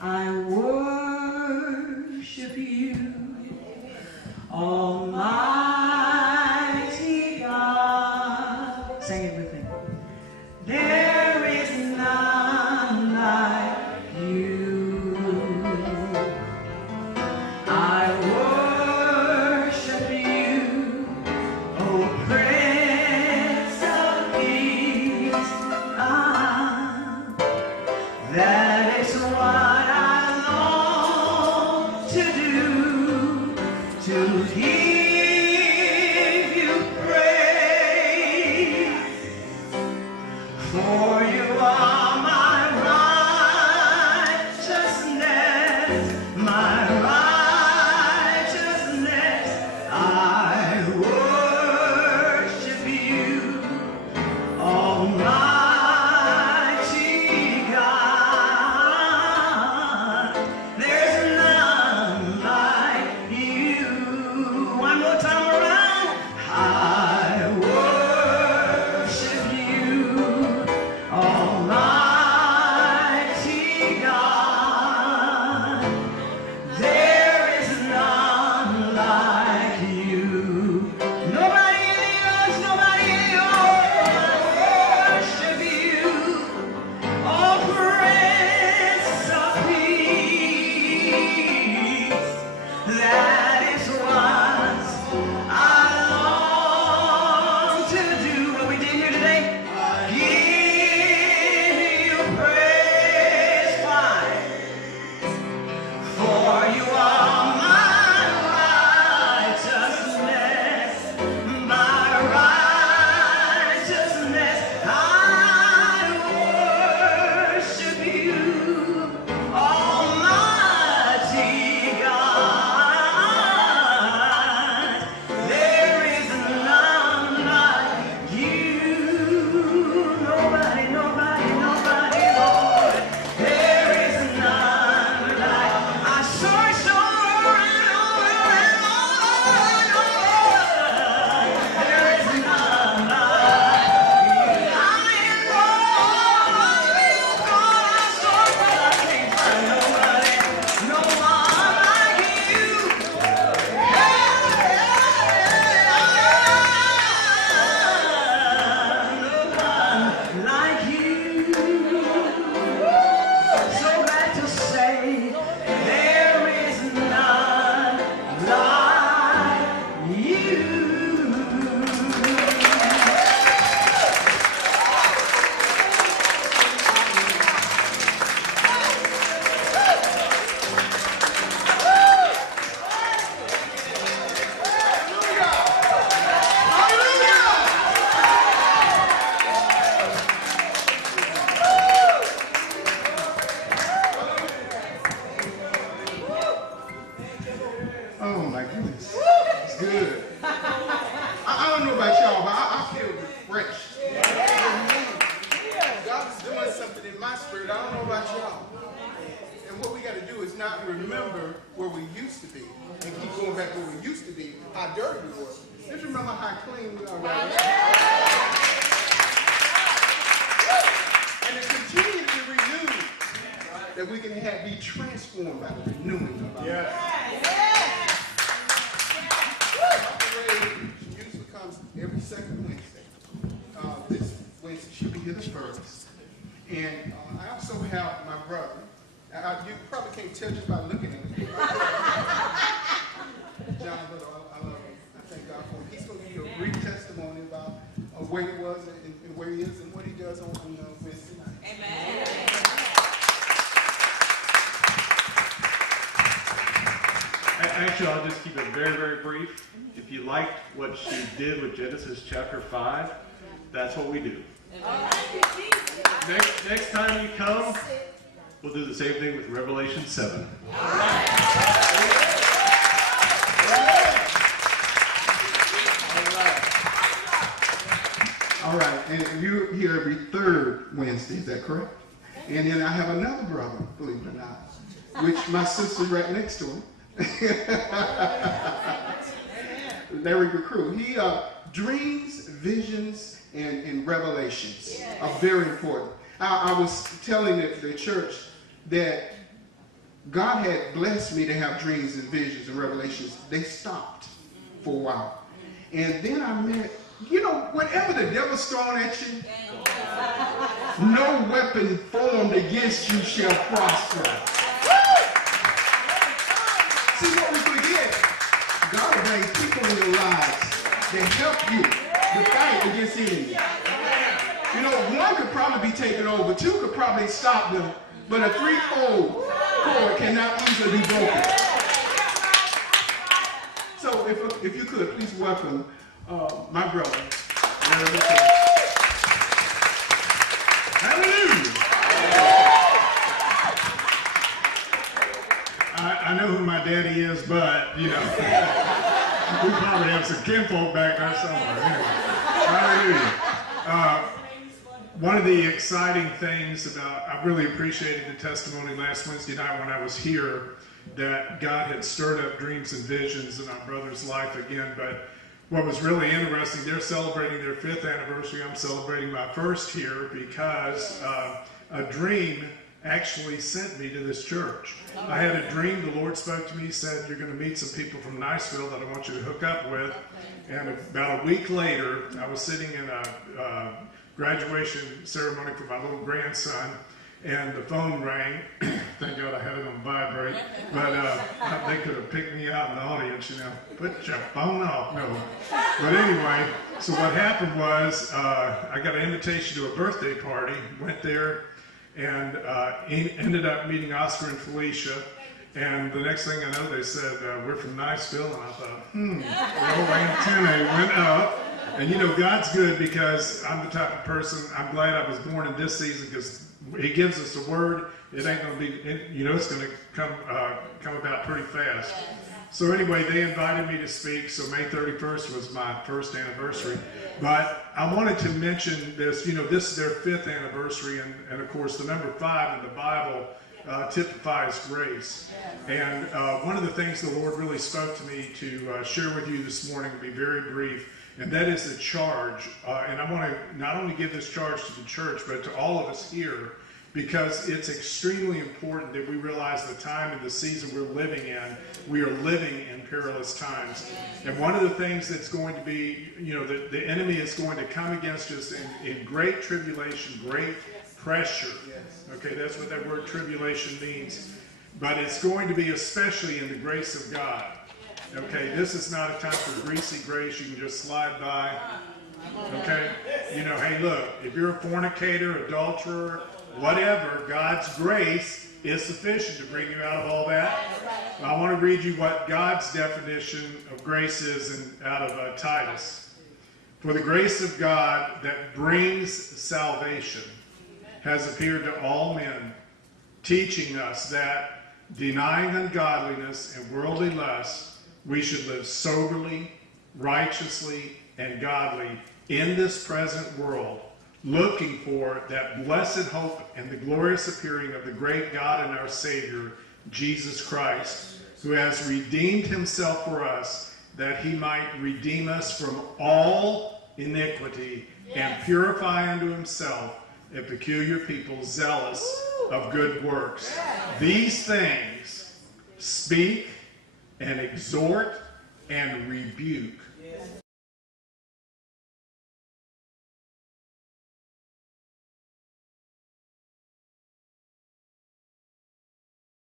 I worship you, Almighty God. Sing it with me. There is none like you. I worship you, O Prince of Peace. That is what I long to do, to give you praise. For you are my righteousness, my righteousness. I worship you, Almighty God. There's none like you. One more time around. I worship you, Almighty God. There is none like you. Nobody in the earth, nobody in the earth. Worship you, oh Prince of Peace. That is what I long to do. What we did here today, give you praise. Why? For you are my righteousness, my righteousness. I worship you, Almighty God. There is none like you. Nobody, nobody, nobody, Lord. There is none like. I searched over and over and over and over. There is none like you. I am all of you, God. I sought, but I can't find nobody, no one like you. No one like you. So glad to say there is none like you. Oh my goodness. It's good. I don't know about y'all, but I feel refreshed. God is doing something in my spirit. I don't know about y'all. And what we got to do is not remember where we used to be and keep going back where we used to be, how dirty we were. Just remember how clean we are right now. And to continue to be renewed, that we can be transformed by the renewing of our minds. Raye, she usually comes every second Wednesday. This Wednesday she'll be here the first. And I also have my brother. You probably can't tell just by looking at him. John, brother, I love him. I thank God for him. He's going to give you a brief testimony about where he was and where he is and what he does on Wednesday night. Amen. Actually, I'll just keep it very, very brief. If you liked what she did with Genesis chapter 5, that's what we do. Next time you come, we'll do the same thing with Revelation 7. All right, and you're here every third Wednesday, is that correct? And then I have another brother, believe it or not, which my sister's right next to him. Larry Grecu. He dreams, visions, and revelations are very important. I was telling the church that God had blessed me to have dreams and visions and revelations. They stopped for a while. And then I met, whatever the devil's thrown at you, no weapon formed against you shall prosper. See what we forget? God will bring people in your lives that help you to fight against the enemy. One could probably be taken over, two could probably stop them, but a threefold cord cannot easily be broken. So if you could, please welcome my brother. Hallelujah! I know who my daddy is, but, we probably have some kinfolk back there somewhere. Anyway, hallelujah. One of the exciting things I really appreciated the testimony last Wednesday night when I was here, that God had stirred up dreams and visions in our brother's life again. But what was really interesting, they're celebrating their 5th anniversary. I'm celebrating my 1st here because a dream actually sent me to this church. I had a dream. The Lord spoke to me. He said, you're going to meet some people from Niceville that I want you to hook up with. And about a week later, I was sitting in a graduation ceremony for my little grandson, and the phone rang. Thank God I had it on vibrate. But they could have picked me out in the audience, Put your phone off. No. But anyway, so what happened was I got an invitation to a birthday party, went there, and ended up meeting Oscar and Felicia. And the next thing I know, they said, we're from Niceville. And I thought, the whole antennae went up. And God's good, because I'm the type of person, I'm glad I was born in this season, because He gives us a word. It ain't going to be, it's going to come about pretty fast. So anyway, they invited me to speak. So May 31st was my 1st anniversary. But I wanted to mention this, this is their 5th anniversary. And of course, the number 5 in the Bible typifies grace. And one of the things the Lord really spoke to me to share with you this morning, to be very brief, and that is the charge. And I want to not only give this charge to the church, but to all of us here, because it's extremely important that we realize the time and the season we're living in. We are living in perilous times. And one of the things that's going to be, the enemy is going to come against us in great tribulation, great pressure. Okay, that's what that word tribulation means. But it's going to be especially in the grace of God. Okay, this is not a time for greasy grace. You can just slide by. Okay, hey, look, if you're a fornicator, adulterer, whatever, God's grace is sufficient to bring you out of all that. I want to read you what God's definition of grace is out of Titus. For the grace of God that brings salvation has appeared to all men, teaching us that, denying ungodliness and worldly lust, we should live soberly, righteously, and godly in this present world, looking for that blessed hope and the glorious appearing of the great God and our Savior, Jesus Christ, who has redeemed himself for us, that he might redeem us from all iniquity and purify unto himself a peculiar people zealous of good works. These things speak and exhort and rebuke